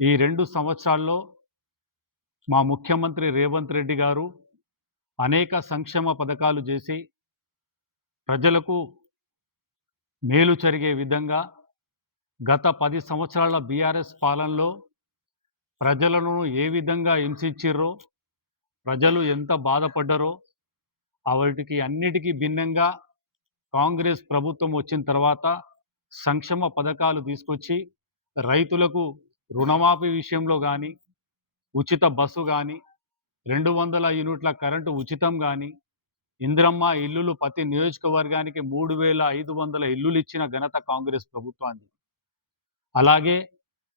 ఈ 2 సంవత్సరాల్లో మా ముఖ్యమంత్రి రేవంత్ రెడ్డి గారు అనేక సంక్షేమ పథకాలు చేసి ప్రజలకు మేలు జరిగే విధంగా గత 10 సంవత్సరాల బీఆర్ఎస్ పాలనలో ప్రజలను ఏ విధంగా హింసించిర్రో, ప్రజలు ఎంత బాధపడ్డారో వాటికి అన్నిటికీ భిన్నంగా కాంగ్రెస్ ప్రభుత్వం వచ్చిన తర్వాత సంక్షేమ పథకాలు తీసుకొచ్చి రైతులకు రుణమాఫీ విషయంలో కానీ, ఉచిత బస్సు కానీ, 200 యూనిట్ల కరెంటు ఉచితం కానీ, ఇందిరమ్మ ఇల్లులు ప్రతి నియోజకవర్గానికి 3500 ఇల్లులు ఇచ్చిన ఘనత కాంగ్రెస్ ప్రభుత్వానికి. అలాగే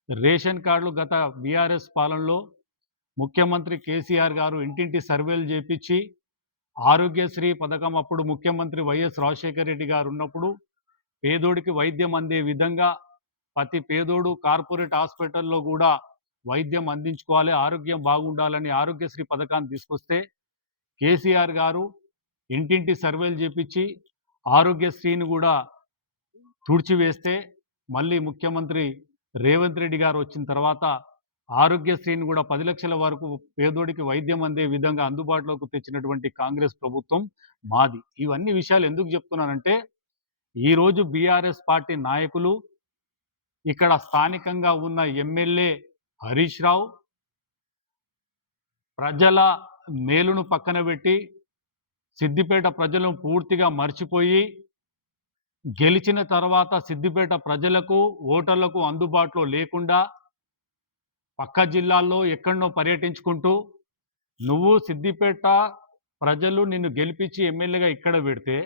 రేషన్ కార్డులు గత బీఆర్ఎస్ పాలనలో ముఖ్యమంత్రి కేసీఆర్ గారు ఇంటింటి సర్వేలు చేపించి ఆరోగ్యశ్రీ పథకం అప్పుడు ముఖ్యమంత్రి వైఎస్ రాజశేఖర రెడ్డి గారు ఉన్నప్పుడు పేదోడికి వైద్యం అందే విధంగా ప్రతి పేదోడు కార్పొరేట్ హాస్పిటల్లో కూడా వైద్యం అందించుకోవాలి, ఆరోగ్యం బాగుండాలని ఆరోగ్యశ్రీ పథకాన్ని తీసుకొస్తే కేసీఆర్ గారు ఇంటింటి సర్వేలు చేపించి ఆరోగ్యశ్రీని కూడా తుడిచివేస్తే మళ్ళీ ముఖ్యమంత్రి రేవంత్ రెడ్డి గారు వచ్చిన తర్వాత ఆరోగ్యశ్రీని కూడా 10 లక్షల వరకు పేదోడికి వైద్యం అందే విధంగా అందుబాటులోకి తెచ్చినటువంటి కాంగ్రెస్ ప్రభుత్వం మాది. ఇవన్నీ విషయాలు ఎందుకు చెప్తున్నానంటే ఈరోజు బీఆర్ఎస్ పార్టీ నాయకులు ఇక్కడ స్థానికంగా ఉన్న ఎమ్మెల్యే హరీష్ రావు ప్రజల మేలును పక్కన పెట్టి సిద్దిపేట ప్రజలను పూర్తిగా మర్చిపోయి గెలిచిన తర్వాత సిద్దిపేట ప్రజలకు ఓటర్లకు అందుబాటులో లేకుండా పక్క జిల్లాల్లో ఎక్కడనో పర్యటించుకుంటూ నువ్వు సిద్దిపేట ప్రజలు నిన్ను గెలిపించి ఎమ్మెల్యేగా ఇక్కడ పెడితే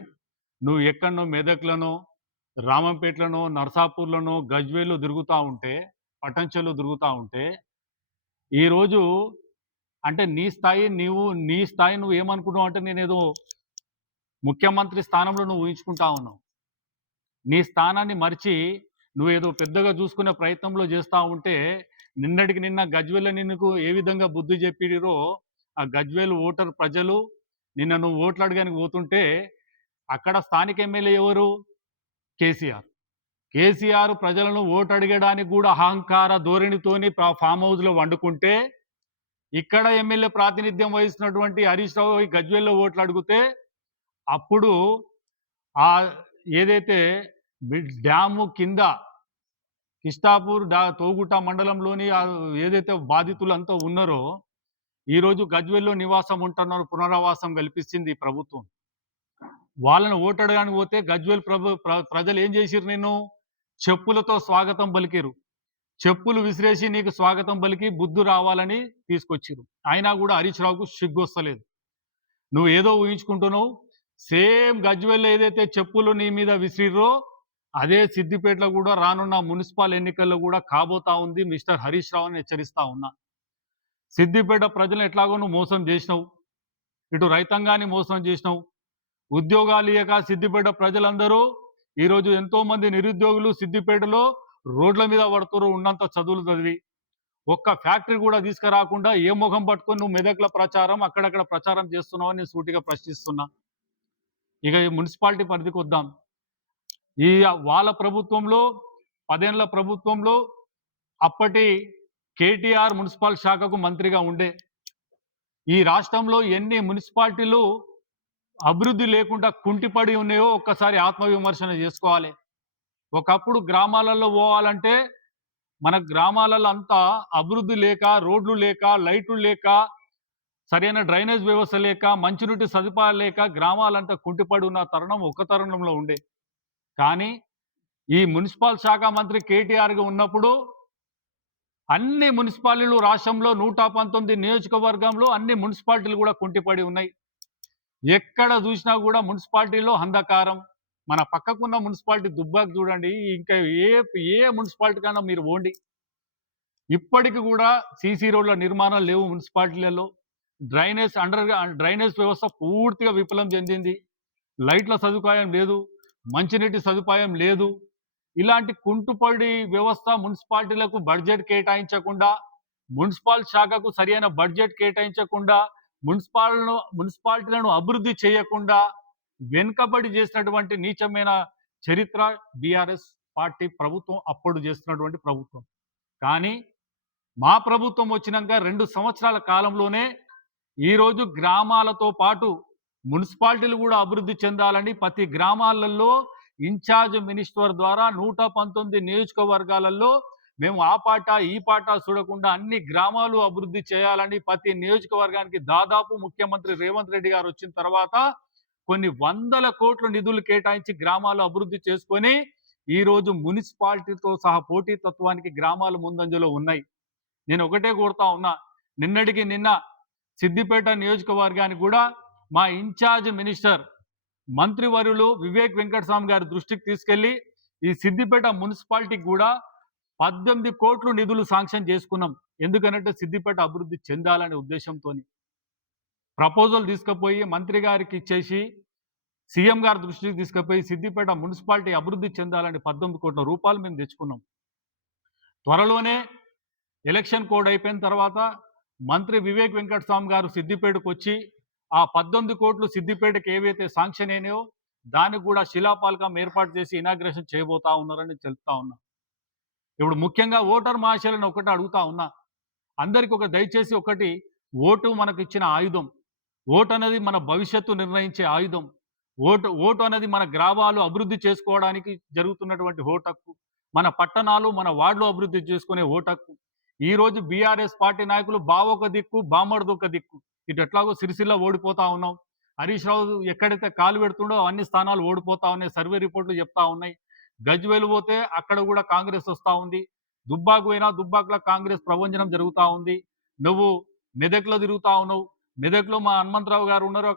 నువ్వు ఎక్కడనో మెదక్లనో, రామంపేటలోనో, నర్సాపూర్లోనో, గజ్వేల్లో తిరుగుతూ ఉంటే, పటంచెలు తిరుగుతూ ఉంటే ఈరోజు అంటే నీ స్థాయి నువ్వు ఏమనుకుంటున్నావు అంటే నేనేదో ముఖ్యమంత్రి స్థానంలో నువ్వు ఊహించుకుంటా ఉన్నావు. నీ స్థానాన్ని మరిచి నువ్వేదో పెద్దగా చూసుకునే ప్రయత్నంలో చేస్తూ ఉంటే నిన్నటికి నిన్న గజ్వేల్ నిన్నుకు ఏ విధంగా బుద్ధి చెప్పిరో ఆ గజ్వేల్ ఓటర్ ప్రజలు నిన్న నువ్వు ఓట్లు అడగడానికి పోతుంటే అక్కడ స్థానిక ఎమ్మెల్యే ఎవరు? కేసీఆర్ ప్రజలను ఓటు అడగడానికి కూడా అహంకార ధోరణితోని ఫామ్ హౌస్లో వండుకుంటే ఇక్కడ ఎమ్మెల్యే ప్రాతినిధ్యం వహిస్తున్నటువంటి హరీష్ రావు గజ్వేల్లో ఓట్లు అడిగితే అప్పుడు ఆ ఏదైతే డ్యాము కింద కిష్టాపూర్ తోగుట మండలంలోని ఏదైతే బాధితులంతా ఉన్నారో ఈరోజు గజ్వేల్లో నివాసం ఉంటున్నారు, పునరావాసం కల్పిస్తుంది ఈ ప్రభుత్వం. వాళ్ళని ఓటడడానికి పోతే గజ్వేల్ ప్రజలు ఏం చేసిరు? నేను చెప్పులతో స్వాగతం పలికిరు, చెప్పులు విసిరేసి నీకు స్వాగతం పలికి బుద్ధు రావాలని తీసుకొచ్చిరు. అయినా కూడా హరీష్ రావుకు సిగ్గొస్తలేదు. నువ్వు ఏదో ఊహించుకుంటున్నావు. సేమ్ గజ్వేల్లో ఏదైతే చెప్పులు నీ మీద విసిరిర్రో అదే సిద్దిపేటలో కూడా రానున్న మున్సిపల్ ఎన్నికల్లో కూడా కాబోతా ఉంది. మిస్టర్ హరీష్ రావు అని హెచ్చరిస్తా ఉన్నా. సిద్దిపేట ప్రజలను ఎట్లాగో నువ్వు మోసం చేసినావు, ఇటు రైతాంగాన్ని మోసం చేసినావు. ఉద్యోగాలు ఇయ్యక సిద్దిపేట ప్రజలందరూ ఈరోజు ఎంతోమంది నిరుద్యోగులు సిద్దిపేటలో రోడ్ల మీద పడుతున్నారు ఉన్నంత చదువులు చదివి. ఒక్క ఫ్యాక్టరీ కూడా తీసుకురాకుండా ఏ ముఖం పట్టుకొని నువ్వు మెదక్ల ప్రచారం అక్కడక్కడ ప్రచారం చేస్తున్నావు అని నేను సూటిగా ప్రశ్నిస్తున్నా. ఇక ఈ మున్సిపాలిటీ పరిధికి వద్దాం. ఈ వాళ్ళ ప్రభుత్వంలో 10 ఏళ్ల ప్రభుత్వంలో అప్పటి కేటీఆర్ మున్సిపల్ శాఖకు మంత్రిగా ఉండే. ఈ రాష్ట్రంలో ఎన్ని మున్సిపాలిటీలు అభివృద్ధి లేకుండా కుంటిపడి ఉన్నాయో ఒక్కసారి ఆత్మవిమర్శన చేసుకోవాలి. ఒకప్పుడు గ్రామాలలో పోవాలంటే మన గ్రామాలలో అంతా అభివృద్ధి లేక, రోడ్లు లేక, లైట్లు లేక, సరైన డ్రైనేజ్ వ్యవస్థ లేక, మంచినీటి సదుపాయాలు లేక గ్రామాలంతా కుంటిపడి ఉన్న తరుణం ఒక తరుణంలో ఉండే. కానీ ఈ మున్సిపల్ శాఖ మంత్రి కేటీఆర్గా ఉన్నప్పుడు అన్ని మున్సిపాలిటీలు రాష్ట్రంలో 119 నియోజకవర్గంలో అన్ని మున్సిపాలిటీలు కూడా కుంటిపడి ఉన్నాయి. ఎక్కడ చూసినా కూడా మున్సిపాలిటీలో అంధకారం. మన పక్కకున్న మున్సిపాలిటీ దుబ్బాకి చూడండి, ఇంకా ఏ మున్సిపాలిటీ కన్నా మీరు పోండి, ఇప్పటికి కూడా సీసీ రోడ్ల నిర్మాణాలు లేవు మున్సిపాలిటీలలో. డ్రైనేజ్ వ్యవస్థ పూర్తిగా విఫలం చెందింది. లైట్ల సదుపాయం లేదు, మంచినీటి సదుపాయం లేదు. ఇలాంటి కుంటుపడి వ్యవస్థ మున్సిపాలిటీలకు బడ్జెట్ కేటాయించకుండా, మున్సిపల్ శాఖకు సరైన బడ్జెట్ కేటాయించకుండా, మున్సిపాలిటీలను అభివృద్ధి చేయకుండా వెనుకబడి చేసినటువంటి నీచమైన చరిత్ర బీఆర్ఎస్ పార్టీ ప్రభుత్వం అప్పుడు చేస్తున్నటువంటి ప్రభుత్వం. కానీ మా ప్రభుత్వం వచ్చినాక 2 సంవత్సరాల కాలంలోనే ఈరోజు గ్రామాలతో పాటు మున్సిపాలిటీలు కూడా అభివృద్ధి చెందాలని ప్రతి గ్రామాలలో ఇన్ఛార్జ్ మినిస్టర్ ద్వారా 119 నియోజకవర్గాలలో మేము ఆ పాట ఈ పాట చూడకుండా అన్ని గ్రామాలు అభివృద్ధి చేయాలని ప్రతి నియోజకవర్గానికి దాదాపు ముఖ్యమంత్రి రేవంత్ రెడ్డి గారు వచ్చిన తర్వాత కొన్ని వందల కోట్ల నిధులు కేటాయించి గ్రామాలు అభివృద్ధి చేసుకొని ఈరోజు మున్సిపాలిటీతో సహా పోటీతత్వానికి గ్రామాలు ముందంజలో ఉన్నాయి. నేను ఒకటే కోరుతా ఉన్నా, నిన్నటికి నిన్న సిద్దిపేట నియోజకవర్గానికి కూడా మా ఇన్ఛార్జ్ మినిస్టర్ మంత్రివర్యులు వివేక్ వెంకటస్వామి గారి దృష్టికి తీసుకెళ్లి ఈ సిద్దిపేట మున్సిపాలిటీకి కూడా 18 కోట్లు నిధులు శాంక్షన్ చేసుకున్నాం. ఎందుకనంటే సిద్దిపేట అభివృద్ధి చెందాలనే ఉద్దేశంతో ప్రపోజల్ తీసుకుపోయి మంత్రి గారికి ఇచ్చేసి సీఎం గారి దృష్టికి తీసుకుపోయి సిద్దిపేట మున్సిపాలిటీ అభివృద్ధి చెందాలని 18 కోట్ల రూపాయలు మేము తెచ్చుకున్నాం. త్వరలోనే ఎలక్షన్ కోడ్ అయిపోయిన తర్వాత మంత్రి వివేక్ వెంకటస్వామి గారు సిద్దిపేటకు వచ్చి ఆ 18 కోట్లు సిద్దిపేటకి ఏవైతే శాంక్షన్ అయినాయో దానికి కూడా శిలాపాలకం ఏర్పాటు చేసి ఇనాగ్రేషన్ చేయబోతా ఉన్నారని తెలుపుతా ఉన్నా. ఇప్పుడు ముఖ్యంగా ఓటర్ మహాశయులను ఒకటి అడుగుతా ఉన్నా, అందరికీ దయచేసి ఒకటి, ఓటు మనకు ఇచ్చిన ఆయుధం. ఓటు అనేది మన భవిష్యత్తు నిర్ణయించే ఆయుధం. ఓటు అనేది మన గ్రామాలు అభివృద్ధి చేసుకోవడానికి జరుగుతున్నటువంటి ఓటక్కు, మన పట్టణాలు మన వార్డులు అభివృద్ధి చేసుకునే ఓటక్కు. ఈరోజు బీఆర్ఎస్ పార్టీ నాయకులు బావొక దిక్కు బామ్మడిదొక దిక్కు. ఇటు ఎట్లాగో సిరిసిల్ల ఓడిపోతా ఉన్నాం, హరీష్ రావు ఎక్కడైతే కాలు పెడుతుండో అన్ని స్థానాలు ఓడిపోతా ఉన్నాయి, సర్వే రిపోర్ట్లు చెప్తా ఉన్నాయి. గజ్వేలు పోతే అక్కడ కూడా కాంగ్రెస్ వస్తూ ఉంది, దుబ్బాకు పోయినా దుబ్బాకులో కాంగ్రెస్ ప్రభంజనం జరుగుతూ ఉంది. నువ్వు మెదక్లో తిరుగుతా ఉన్నావు, మెదక్లో మా హనుమంతరావు గారు ఉన్నారు,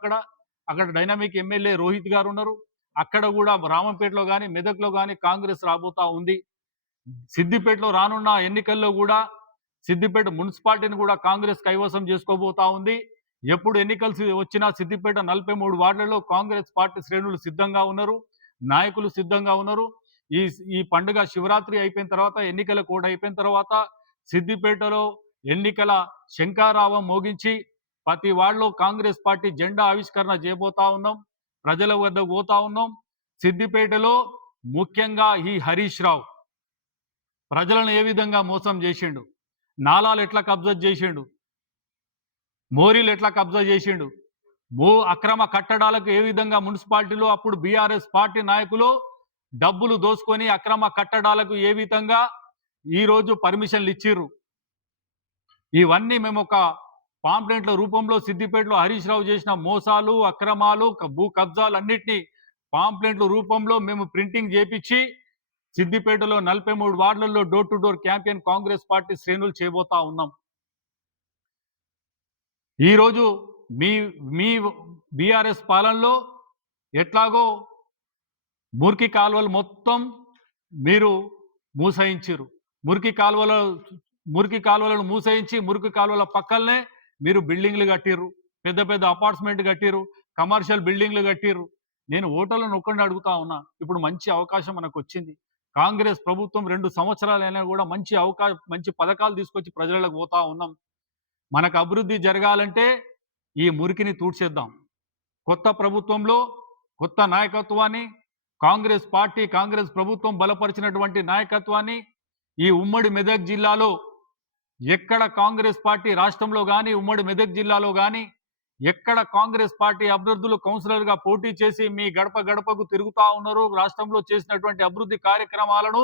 అక్కడ డైనామిక్ ఎమ్మెల్యే రోహిత్ గారు ఉన్నారు. అక్కడ కూడా రామంపేటలో కానీ మెదక్లో కానీ కాంగ్రెస్ రాబోతా ఉంది. సిద్దిపేటలో రానున్న ఎన్నికల్లో కూడా సిద్దిపేట మున్సిపాలిటీని కూడా కాంగ్రెస్ కైవసం చేసుకోబోతా ఉంది. ఎప్పుడు ఎన్నికలు వచ్చినా సిద్దిపేట 43 వార్డులలో కాంగ్రెస్ పార్టీ శ్రేణులు సిద్ధంగా ఉన్నారు, నాయకులు సిద్ధంగా ఉన్నారు. ఈ పండుగ శివరాత్రి అయిపోయిన తర్వాత, ఎన్నికల కోడ్ అయిపోయిన తర్వాత సిద్దిపేటలో ఎన్నికల శంఖారావం మోగించి ప్రతి వార్డులో కాంగ్రెస్ పార్టీ జెండా ఆవిష్కరణ చేయబోతా ఉన్నాం, ప్రజల వద్దకు పోతా ఉన్నాం. సిద్దిపేటలో ముఖ్యంగా ఈ హరీష్ రావు ప్రజలను ఏ విధంగా మోసం చేసిండు, నాలాలు ఎట్లా కబ్జా చేసిండు, మోరీలు ఎట్లా కబ్జా చేసిండు, అక్రమ కట్టడాలకు ఏ విధంగా మున్సిపాలిటీలో అప్పుడు బీఆర్ఎస్ పార్టీ నాయకులు డబ్బులు దోసుకొని అక్రమ కట్టడాలకు ఏ విధంగా ఈరోజు పర్మిషన్లు ఇచ్చిర్రు, ఇవన్నీ మేము ఒక పాంప్లెంట్ల రూపంలో సిద్దిపేటలో హరీష్ రావు చేసిన మోసాలు, అక్రమాలు, భూ కబ్జాలు అన్నిటినీ పాంప్లెంట్ల రూపంలో మేము ప్రింటింగ్ చేపించి సిద్దిపేటలో 43 వార్డులలో door to door campaign Congress party శ్రేణులు చేయబోతా ఉన్నాం. ఈరోజు మీ బీఆర్ఎస్ పాలనలో ఎట్లాగో మురికి కాలువలు మొత్తం మీరు మూసయించారు. మురికి కాలువలను మూసయించి మురికి కాలువల పక్కనే మీరు బిల్డింగ్లు కట్టిర్రు, పెద్ద పెద్ద అపార్ట్మెంట్ కట్టిర్రు, కమర్షియల్ బిల్డింగ్లు కట్టిర్రు. నేను ఓటర్లను ఒక్కడిని అడుగుతా ఉన్నా, ఇప్పుడు మంచి అవకాశం మనకు వచ్చింది. కాంగ్రెస్ ప్రభుత్వం 2 సంవత్సరాలైనా కూడా మంచి పథకాలు తీసుకొచ్చి ప్రజలకు పోతా ఉన్నాం. మనకు అభివృద్ధి జరగాలంటే ఈ మురికిని తూడ్చేద్దాం. కొత్త ప్రభుత్వంలో కొత్త నాయకత్వాన్ని, కాంగ్రెస్ ప్రభుత్వం బలపరిచినటువంటి నాయకత్వాన్ని ఈ ఉమ్మడి మెదక్ జిల్లాలో ఎక్కడ కాంగ్రెస్ పార్టీ రాష్ట్రంలో కానీ ఉమ్మడి మెదక్ జిల్లాలో కానీ ఎక్కడ కాంగ్రెస్ పార్టీ అభ్యర్థులు కౌన్సిలర్గా పోటీ చేసి మీ గడప గడపకు తిరుగుతా ఉన్నారు, రాష్ట్రంలో చేసినటువంటి అభివృద్ధి కార్యక్రమాలను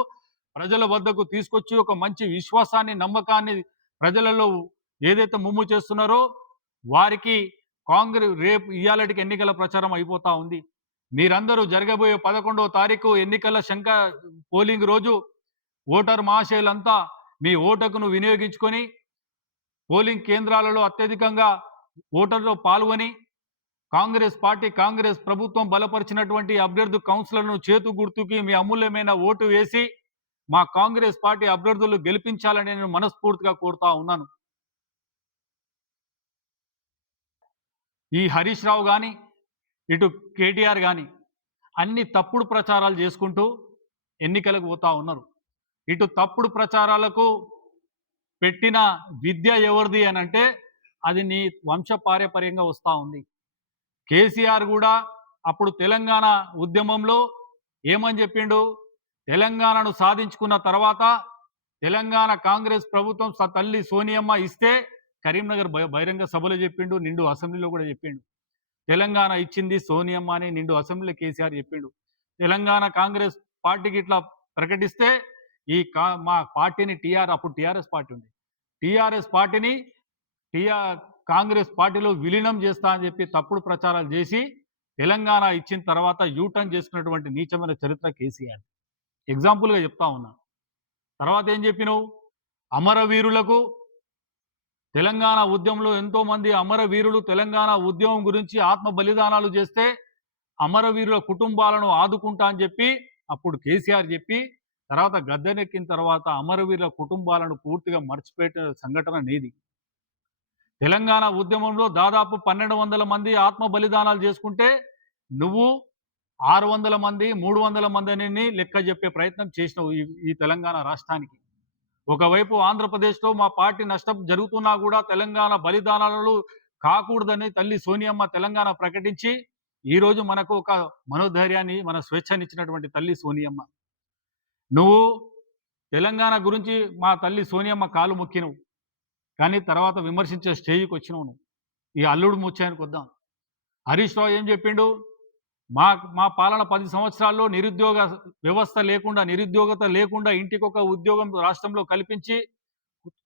ప్రజల వద్దకు తీసుకొచ్చి ఒక మంచి విశ్వాసాన్ని, నమ్మకాన్ని ప్రజలలో ఏదైతే ముమ్ము చేస్తున్నారో వారికి రేపు ఇయాలటికి ఎన్నికల ప్రచారం అయిపోతా ఉంది. మీరందరూ జరగబోయే 11వ తారీఖు ఎన్నికల పోలింగ్ రోజు ఓటర్ మహాశయులంతా మీ ఓటును వినియోగించుకొని పోలింగ్ కేంద్రాలలో అత్యధికంగా ఓటర్లో పాల్గొని కాంగ్రెస్ ప్రభుత్వం బలపరిచినటువంటి అభ్యర్థి కౌన్సిలర్ను చేతు గుర్తుకి మీ అమూల్యమైన ఓటు వేసి మా కాంగ్రెస్ పార్టీ అభ్యర్థులు గెలిపించాలని నేను మనస్ఫూర్తిగా కోరుతా ఉన్నాను. ఈ హరీష్ రావు కానీ ఇటు కేటీఆర్ కానీ అన్ని తప్పుడు ప్రచారాలు చేసుకుంటూ ఎన్నికలకు పోతా ఉన్నారు. ఇటు తప్పుడు ప్రచారాలకు పెట్టిన విద్య ఎవరిది అని అంటే అది నీ వంశపారంపర్యంగా వస్తూ ఉంది. కేసీఆర్ కూడా అప్పుడు తెలంగాణ ఉద్యమంలో ఏమని చెప్పిండు, తెలంగాణను సాధించుకున్న తర్వాత తెలంగాణ కాంగ్రెస్ ప్రభుత్వం తల్లి సోనియమ్మ ఇస్తే కరీంనగర్ బహిరంగ సభలో చెప్పిండు, నిండు అసెంబ్లీలో కూడా చెప్పిండు. తెలంగాణ ఇచ్చింది సోనియమ్మ అని నిండు అసెంబ్లీలో కేసీఆర్ చెప్పిండు. తెలంగాణ కాంగ్రెస్ పార్టీకి ఇట్లా ప్రకటిస్తే మా పార్టీని అప్పుడు టీఆర్ఎస్ పార్టీ ఉంది. టీఆర్ఎస్ పార్టీని కాంగ్రెస్ పార్టీలో విలీనం చేస్తా అని చెప్పి తప్పుడు ప్రచారాలు చేసి తెలంగాణ ఇచ్చిన తర్వాత యూటర్న్ చేసుకున్నటువంటి నీచమైన చరిత్ర కేసీఆర్. ఎగ్జాంపుల్గా చెప్తా ఉన్నా. తర్వాత ఏం చెప్పినావు? అమరవీరులకు తెలంగాణ ఉద్యమంలో ఎంతోమంది అమరవీరులు తెలంగాణ ఉద్యమం గురించి ఆత్మ బలిదానాలు చేస్తే అమరవీరుల కుటుంబాలను ఆదుకుంటా అని చెప్పి అప్పుడు కేసీఆర్ చెప్పి తర్వాత గద్దెనెక్కిన తర్వాత అమరవీరుల కుటుంబాలను పూర్తిగా మర్చిపెట్టిన సంఘటన నీది. తెలంగాణ ఉద్యమంలో దాదాపు 1200 మంది ఆత్మ బలిదానాలు చేసుకుంటే నువ్వు 600 మంది 300 మందిని లెక్క చెప్పే ప్రయత్నం చేసినావు ఈ తెలంగాణ రాష్ట్రానికి. ఒకవైపు ఆంధ్రప్రదేశ్లో మా పార్టీ నష్టం జరుగుతున్నా కూడా తెలంగాణ బలిదానాలు కాకూడదని తల్లి సోనియమ్మ తెలంగాణ ప్రకటించి ఈరోజు మనకు ఒక మనోధైర్యాన్ని మన స్వేచ్ఛనిచ్చినటువంటి తల్లి సోనియమ్మ. నువ్వు తెలంగాణ గురించి మా తల్లి సోనియమ్మ కాలు మొక్కినవు, కానీ తర్వాత విమర్శించే స్టేజ్కి వచ్చినావు నువ్వు. ఈ అల్లుడు ముత్యానికి వద్దాం. హరీష్ రావు ఏం చెప్పిండు? మా పాలన 10 సంవత్సరాల్లో నిరుద్యోగ వ్యవస్థ లేకుండా, నిరుద్యోగత లేకుండా ఇంటికొక ఉద్యోగం రాష్ట్రంలో కల్పించి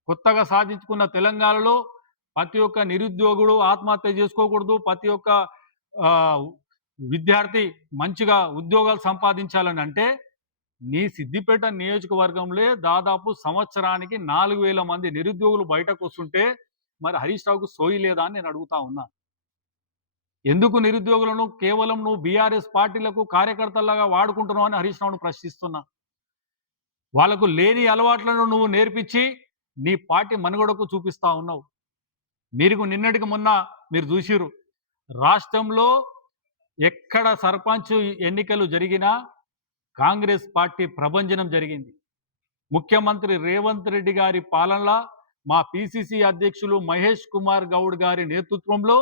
కొత్తగా సాధించుకున్న తెలంగాణలో ప్రతి ఒక్క నిరుద్యోగుడు ఆత్మహత్య చేసుకోకూడదు, ప్రతి ఒక్క విద్యార్థి మంచిగా ఉద్యోగాలు సంపాదించాలని అంటే నీ సిద్దిపేట నియోజకవర్గంలో దాదాపు సంవత్సరానికి 4000 మంది నిరుద్యోగులు బయటకు వస్తుంటే మరి హరీష్ రావుకు సోయి లేదా అని నేను అడుగుతా ఉన్నా. ఎందుకు నిరుద్యోగులను కేవలం నువ్వు బీఆర్ఎస్ పార్టీలకు కార్యకర్తలాగా వాడుకుంటున్నావు అని హరీష్ రావును ప్రశ్నిస్తున్నా. వాళ్లకు లేని అలవాట్లను నువ్వు నేర్పించి నీ పార్టీ మనుగడకు చూపిస్తా ఉన్నావు. నిన్నటికి మొన్న మీరు చూసిరు, రాష్ట్రంలో ఎక్కడ సర్పంచ్ ఎన్నికలు జరిగినా కాంగ్రెస్ పార్టీ ప్రభంజనం జరిగింది. ముఖ్యమంత్రి రేవంత్ రెడ్డి గారి పాలనలో మా పిసిసి అధ్యక్షులు మహేష్ కుమార్ గౌడ్ గారి నేతృత్వంలో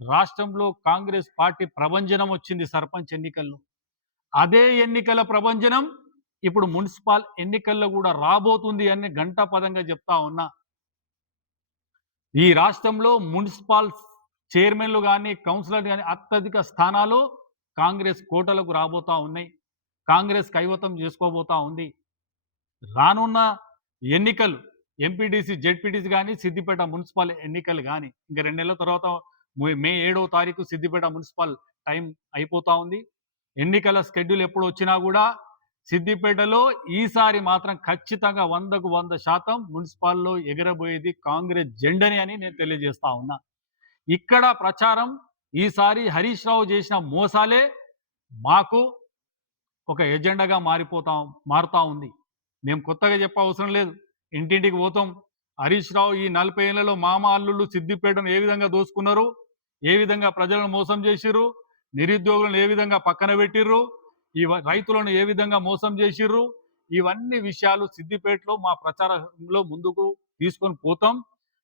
రాష్ట్రంలో కాంగ్రెస్ పార్టీ ప్రభంజనం వచ్చింది సర్పంచ్ ఎన్నికల్లో. అదే ఎన్నికల ప్రభంజనం ఇప్పుడు మున్సిపల్ ఎన్నికల్లో కూడా రాబోతుంది అని గంటాపదంగా చెప్తా ఉన్నా. ఈ రాష్ట్రంలో మున్సిపల్ చైర్మన్లు కానీ కౌన్సిలర్ కానీ అత్యధిక స్థానాలు కాంగ్రెస్ కోటలకు రాబోతా ఉన్నాయి. కాంగ్రెస్ కైవతం చేసుకోబోతా ఉంది. రానున్న ఎన్నికలు ఎంపీటీసీ జెడ్పీటీసీ కానీ సిద్దిపేట మున్సిపల్ ఎన్నికలు కానీ ఇంకా 2 నెలల తర్వాత మే 7వ తారీఖు సిద్దిపేట మున్సిపల్ టైం అయిపోతా ఉంది. ఎన్నికల షెడ్యూల్ ఎప్పుడు వచ్చినా కూడా సిద్దిపేటలో ఈసారి మాత్రం ఖచ్చితంగా 100కు 100% మున్సిపాల్లో ఎగరబోయేది కాంగ్రెస్ జెండని అని నేను తెలియజేస్తా ఉన్నా. ఇక్కడ ప్రచారం ఈసారి హరీష్ రావు చేసిన మోసాలే మాకు ఒక ఎజెండాగా మారుతా ఉంది. మేము కొత్తగా చెప్ప అవసరం లేదు. ఇంటింటికి పోతాం. హరీష్ రావు ఈ 40 ఏళ్లలో మామ అల్లుళ్ళు సిద్దిపేటను ఏ విధంగా దోచుకున్నారు, ఏ విధంగా ప్రజలను మోసం చేసిర్రు, నిరుద్యోగులను ఏ విధంగా పక్కన పెట్టిర్రు, ఈ రైతులను ఏ విధంగా మోసం చేసిర్రు, ఇవన్నీ విషయాలు సిద్దిపేటలో మా ప్రచారంలో ముందుకు తీసుకొని పోతాం.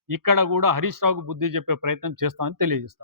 ఇక్కడ కూడా హరీష్ రావుకు బుద్ధి చెప్పే ప్రయత్నం చేస్తామని తెలియజేస్తాం.